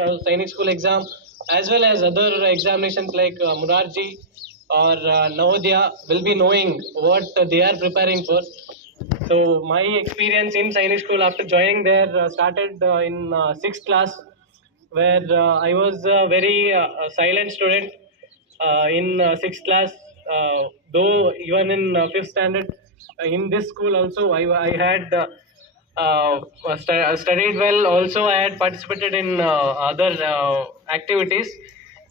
uh, Sainik School exam as well as other examinations like uh, Murarji or uh, Navodaya will be knowing what uh, they are preparing for. So my experience in Sainik School after joining there uh, started uh, in uh, sixth class where uh, I was a very uh, silent student uh, in uh, sixth class. Uh, though even in uh, fifth standard, uh, in this school also I, I had uh, uh, studied well. Also, I had participated in uh, other uh, activities,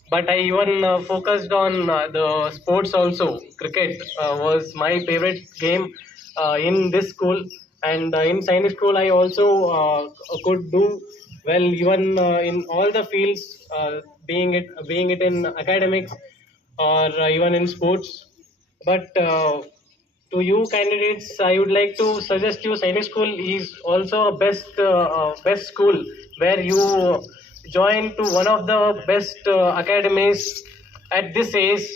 but I even uh, focused on uh, the sports also. Cricket uh, was my favorite game uh, in this school, and uh, in science school I also uh, could do well even uh, in all the fields, uh, being it being it in academics or uh, even in sports. But uh, to you candidates, I would like to suggest you Sainik School is also a best uh, uh, best school where you join to one of the best uh, academies at this age.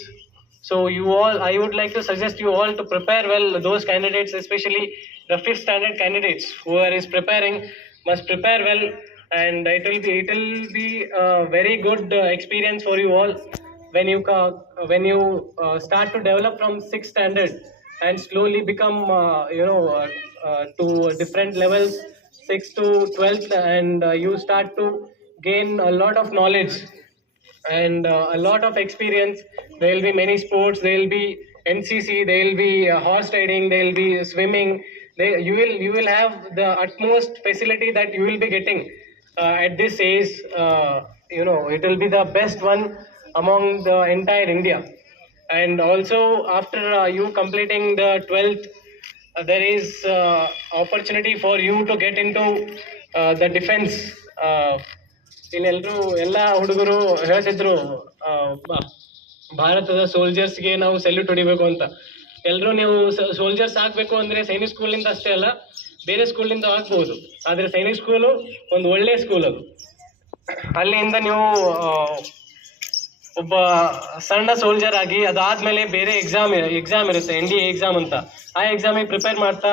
So you all, I would like to suggest you all to prepare well. Those candidates, especially the fifth standard candidates who are is preparing, must prepare well, and it will be it will be a very good uh, experience for you all when you when you uh, start to develop from sixth standard and slowly become uh, you know uh, uh, to different levels 6 to 12th and uh, you start to gain a lot of knowledge and uh, a lot of experience. There will be many sports there will be ncc there will be uh, horse riding there will be swimming. They, you will you will have the utmost facility that you will be getting at this age you know it will be the best one among the entire india and also after uh, you completing the 12th uh, there is uh, opportunity for you to get into the defense. ಇಲ್ಲೆಲ್ಲರೂ ಎಲ್ಲ ಹುಡುಗರು ಹೇಳ್ತಿದ್ರು ಭಾರತದ ಸೋಲ್ಜರ್ಸ್ಗೆ ನಾವು salute ಹೊಡಿಬೇಕು ಅಂತ. ಎಲ್ಲರೂ ನೀವು soldiers ಆಗಬೇಕು ಅಂದರೆ ಸೈನಿಕ್ ಸ್ಕೂಲಿಂದ ಅಷ್ಟೇ ಅಲ್ಲ ಬೇರೆ ಸ್ಕೂಲಿಂದ ಆಗ್ಬೋದು. ಆದರೆ ಸೈನಿಕ್ ಸ್ಕೂಲು ಒಂದು ಒಳ್ಳೆಯ ಸ್ಕೂಲ್ ಅದು. ಅಲ್ಲಿಂದ ನೀವು ಒಬ್ಬ ಸಣ್ಣ ಸೋಲ್ಜರ್ ಆಗಿ ಅದಾದ್ಮೇಲೆ ಬೇರೆ ಎಕ್ಸಾಮ್ ಎಕ್ಸಾಮ್ ಇರುತ್ತೆ ಎನ್ ಡಿ ಎಕ್ಸಾಮ್ ಅಂತ. ಆ ಎಕ್ಸಾಮಿಗೆ ಪ್ರಿಪೇರ್ ಮಾಡ್ತಾ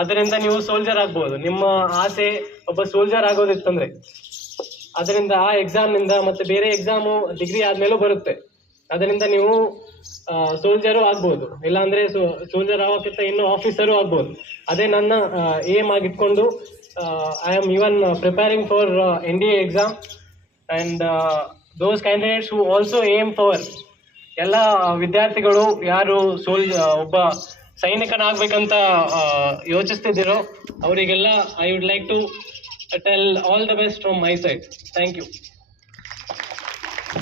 ಅದರಿಂದ ನೀವು ಸೋಲ್ಜರ್ ಆಗ್ಬೋದು. ನಿಮ್ಮ ಆಸೆ ಒಬ್ಬ ಸೋಲ್ಜರ್ ಆಗೋದಿತ್ತಂದ್ರೆ ಅದರಿಂದ ಆ ಎಕ್ಸಾಮ್ನಿಂದ ಮತ್ತೆ ಬೇರೆ ಎಕ್ಸಾಮು ಡಿಗ್ರಿ ಆದ್ಮೇಲೂ ಬರುತ್ತೆ. ಅದರಿಂದ ನೀವು ಸೋಲ್ಜರು ಆಗ್ಬೋದು. ಇಲ್ಲಾಂದ್ರೆ ಸೋಲ್ಜರ್ ಆಗೋಕ್ಕಿಂತ ಇನ್ನು ಆಫೀಸರು ಆಗ್ಬೋದು. ಅದೇ ನನ್ನ aim ಆಗಿಟ್ಕೊಂಡು I am even preparing for N D A exam and those candidates who also aim for ಎಲ್ಲ ವಿದ್ಯಾರ್ಥಿಗಳು ಯಾರು ಸೋಲ್ ಒಬ್ಬ ಸೈನಿಕನಾಗಬೇಕಂತ ಯೋಚಿಸ್ತಿದ್ದೀರೋ ಅವರಿಗೆಲ್ಲ I would like to tell all the best from my side thank you